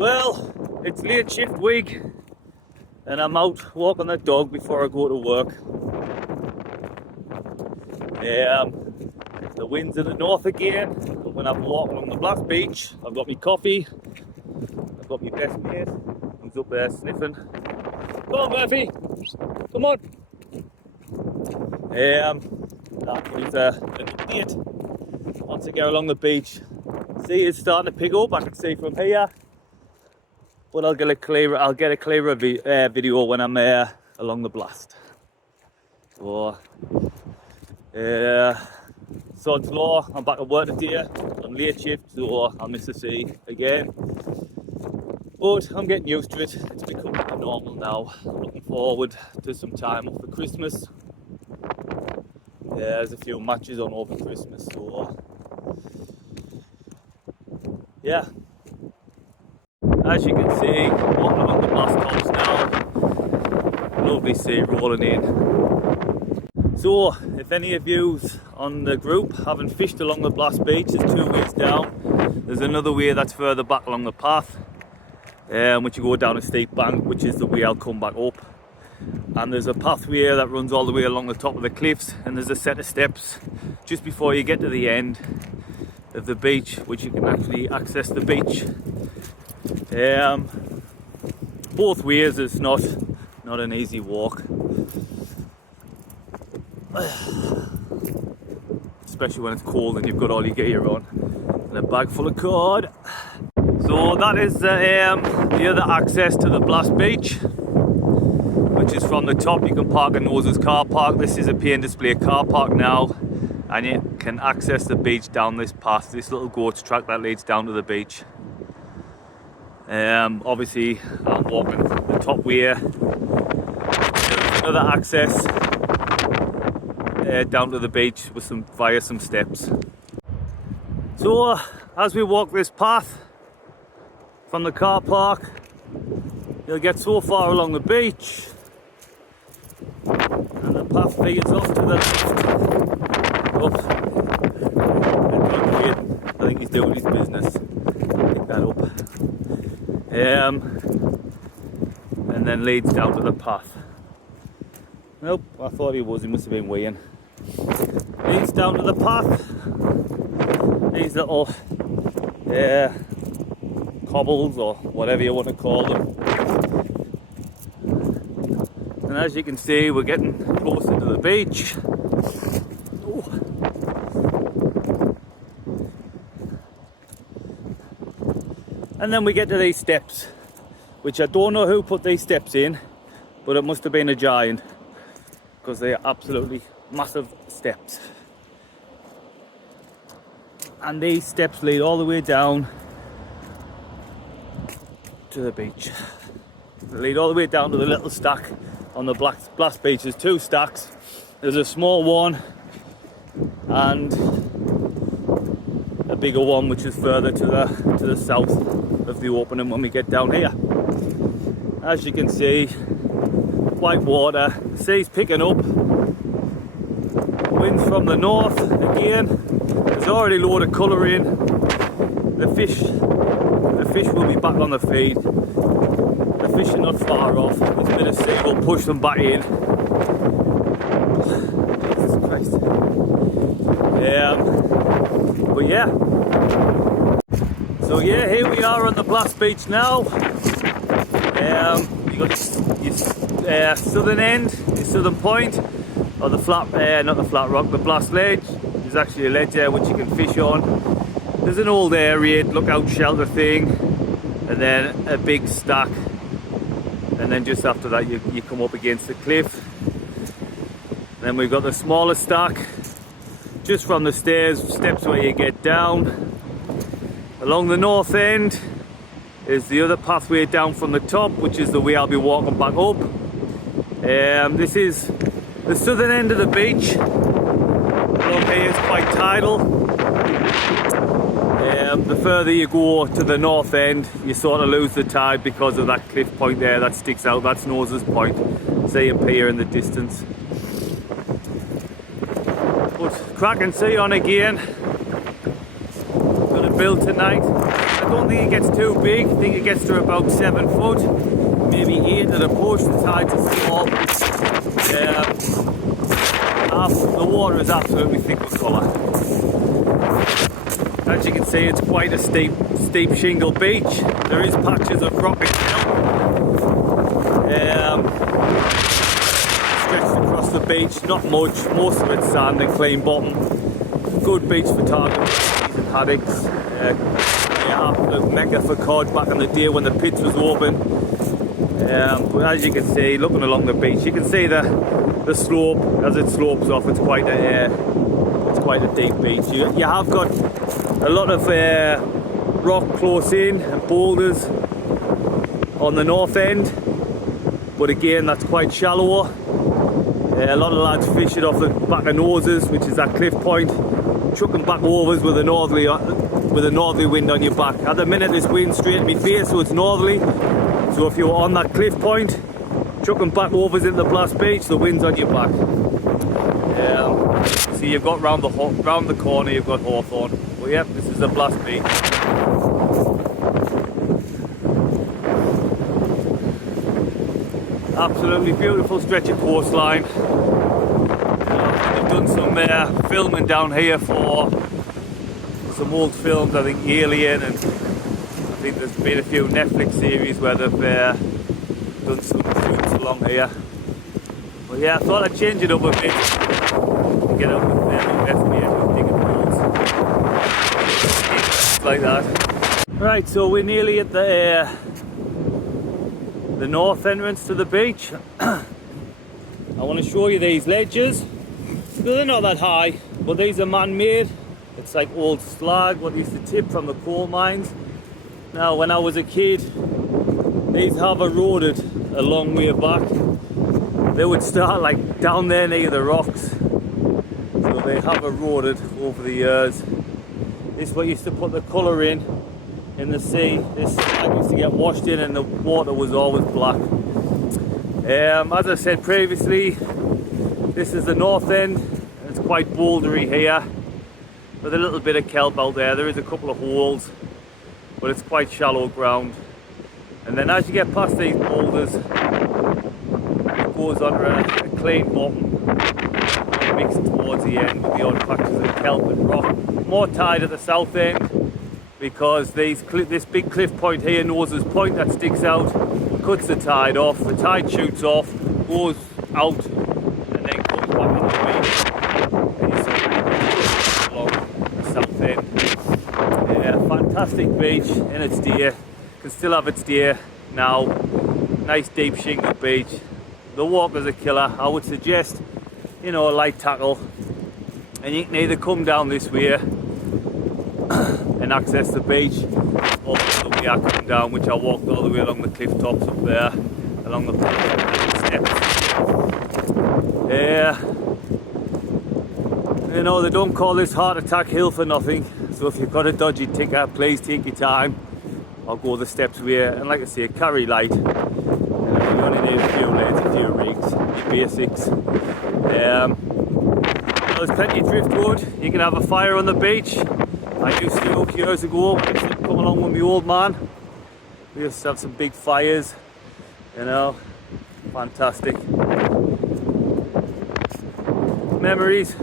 Well, it's late shift week and I'm out walking the dog before I go to work. The wind's in the north again. When I'm walking on the Black Beach, I've got my coffee, I've got my best mate who's up there sniffing. Come on, Murphy, come on. That is an update. Once I get along the beach, see it's starting to pick up. I can see from here, but I'll get a clearer video when I'm along the blast. So, sod's law. I'm back at work today. I'm late shift, so I'll miss the sea again. But I'm getting used to it. It's become normal now. I'm looking forward to some time off for Christmas. There's a few matches on over Christmas, so yeah. As you can see, walking along the blast coast now. Lovely sea rolling in. So, if any of yous on the group haven't fished along the Blast Beach, there's two ways down. There's another way that's further back along the path, which you go down a steep bank, which is the way I'll come back up. And there's a pathway that runs all the way along the top of the cliffs, and there's a set of steps just before you get to the end of the beach, which you can actually access the beach. Both ways, it's not an easy walk, especially when it's cold and you've got all your gear on and a bag full of cord. So that is the other access to the Blast Beach, which is from the top. You can park in Nose's car park. This is a pay and display car park now, and you can access the beach down this path, this little goat track that leads down to the beach. Obviously I'm walking the top way. There's another access down to the beach with via some steps. So as we walk this path from the car park, you'll get so far along the beach and the path veers off to the left. I think he's doing his business. Pick that up. And then leads down to the path. Nope, I thought he was. He must have been weighing. Leads down to the path. These little cobbles or whatever you want to call them. And as you can see, we're getting closer to the beach. Ooh. And then we get to these steps, which I don't know who put these steps in, but it must have been a giant, because they are absolutely massive steps. And these steps lead all the way down to the beach. They lead all the way down to the little stack on the Blast Beach. There's two stacks. There's a small one and a bigger one, which is further to the south of the opening when we get down here. As you can see, white water, the sea's picking up, winds from the north again. There's already a load of colour in. The fish will be back on the feed. The fish are not far off. There's a bit of sea will push them back in. Jesus Christ. But yeah. So yeah, here we are on the Blast Beach now. You got your southern end, your southern point, or the flat, not the flat rock, the Blast Ledge. There's actually a ledge there which you can fish on. There's an old area, lookout shelter thing, and then a big stack. And then just after that you come up against the cliff. Then we've got the smaller stack, just from the steps where you get down. Along the north end is the other pathway down from the top, which is the way I'll be walking back up. This is the southern end of the beach. Along here is quite tidal. The further you go to the north end, you sort of lose the tide because of that cliff point there that sticks out. That's Nose's Point. See him here in the distance. But cracking sea on again. Gonna build tonight. don't think it gets too big. I think it gets to about 7 foot, maybe 8 at a push. The tides are small. The water is absolutely thick with colour. As you can see, it's quite a steep shingle beach. There is patches of rock and stretched across the beach, not much, most of it's sand and clean bottom. Good beach for targets and haddocks. Absolute mecca for cod back in the day when the pits was open. But as you can see, looking along the beach, you can see the slope as it slopes off. It's quite a deep beach. You have got a lot of rock close in and boulders on the north end, but again that's quite shallower. A lot of lads fish it off the back of noses, which is that cliff point, chucking back overs with a northerly wind on your back. At the minute this wind's straight in my face, so it's northerly. So if you're on that cliff point, chucking back overs into the blast beach, the wind's on your back. So you've got round the corner, you've got Hawthorn. But yep, this is the blast beach. Absolutely beautiful stretch of coastline. I've done some filming down here for some old films, I think Alien, and I think there's been a few Netflix series where they've done some shoots along here. But yeah, I thought I'd change it up a bit and get up with investigation, digging holes like that. Right, so we're nearly at the north entrance to the beach. I want to show you these ledges. They're not that high, but these are man-made. It's like old slag, what used to tip from the coal mines. Now, when I was a kid, these have eroded a long way back. They would start like down there near the rocks. So they have eroded over the years. This is what used to put the colour in the sea. This slag used to get washed in and the water was always black. As I said previously, this is the north end. It's quite bouldery here with a little bit of kelp out there. There is a couple of holes, but it's quite shallow ground. And then as you get past these boulders, it goes under a clean bottom, mixed towards the end with the odd patches of kelp and rock. More tide at the south end, because this big cliff point here, Noses Point, that sticks out, cuts the tide off. The tide shoots off, goes out, and then comes back on the beach. And you see along the south end. Yeah, fantastic beach in its day. Can still have its day now. Nice deep shingle beach. The walkers are killer. I would suggest, you know, a light tackle, and you can either come down this way and access the beach, or the way I come down, which I walked all the way along the cliff tops up there, along the steps. You know, they don't call this Heart Attack Hill for nothing, so if you've got a dodgy ticket, please take your time. I'll go the steps way, and like I say, carry light. You only need a few leads, a few rigs, your basics. There's plenty of driftwood. You can have a fire on the beach. I used to years ago, I used to come along with my old man. We used to have some big fires, you know, fantastic. Memories.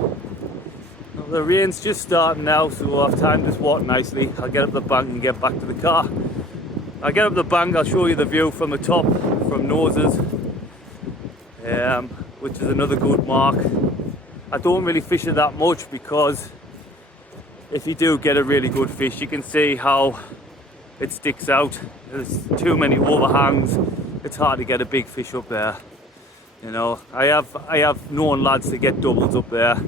The rain's just starting now, so I've timed this walk nicely. I'll get up the bank and get back to the car. I'll get up the bank, I'll show you the view from the top, from Noses, which is another good mark. I don't really fish it that much, because if you do get a really good fish, you can see how it sticks out. There's too many overhangs. It's hard to get a big fish up there. You know, I have known lads to get doubles up there,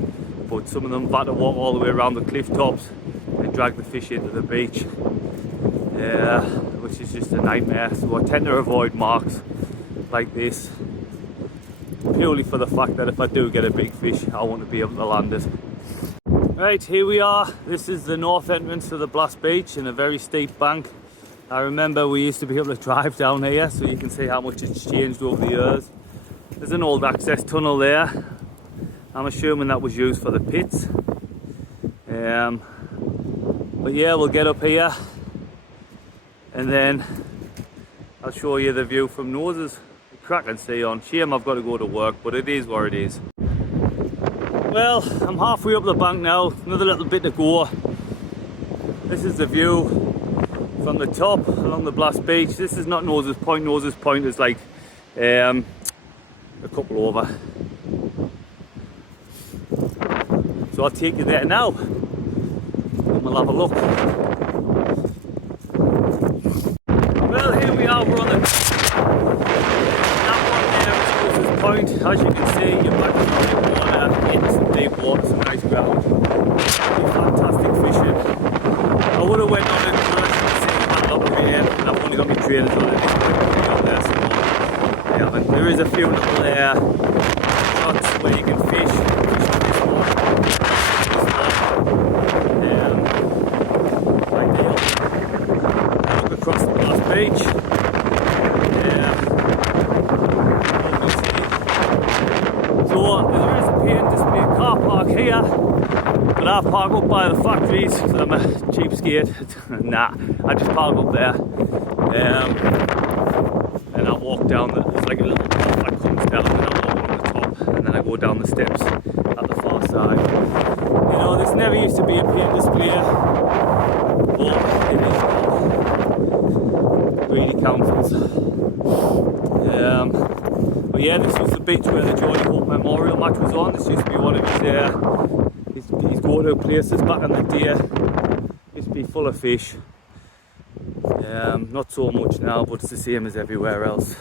but some of them have had to walk all the way around the cliff tops and drag the fish into the beach. Yeah, which is just a nightmare. So I tend to avoid marks like this, purely for the fact that if I do get a big fish, I want to be able to land it. Right, here we are. This is the north entrance to the Blast Beach in a very steep bank. I remember we used to be able to drive down here, so you can see how much it's changed over the years. There's an old access tunnel there. I'm assuming that was used for the pits. But yeah, we'll get up here and then I'll show you the view from Noses. Cracking sea on. Shame I've got to go to work, but it is what it is. Well, I'm halfway up the bank now, another little bit to go. This is the view from the top along the Blast Beach. This is not Noses Point. Noses Point is like a couple over. So I'll take you there now and we'll have a look. Well, here we are, we're on the that one there is Noses Point. As you can see, you're back in the deep water, into some deep water, some nice ground. Fantastic fishing. I would have went on it, but as you can see, I'm up over here, and I've only got my trailers on it. On there, so yeah, but there is a few little spots where you can fish on this one. Right there. Look across the Blast Beach. So there is a paint display car park here, but I park up by the factories because I'm a cheapskate. Nah, I just park up there, and I walk down. There's like a little path that comes down, and I walk on the top, and then I go down the steps at the far side. You know, this never used to be a paint display, but it is now. Greedy councils. But yeah, this was the beach where the Geordie Hope Memorial match was on. This used to be one of his go-to places back in the day. Used to be full of fish. Not so much now, but it's the same as everywhere else.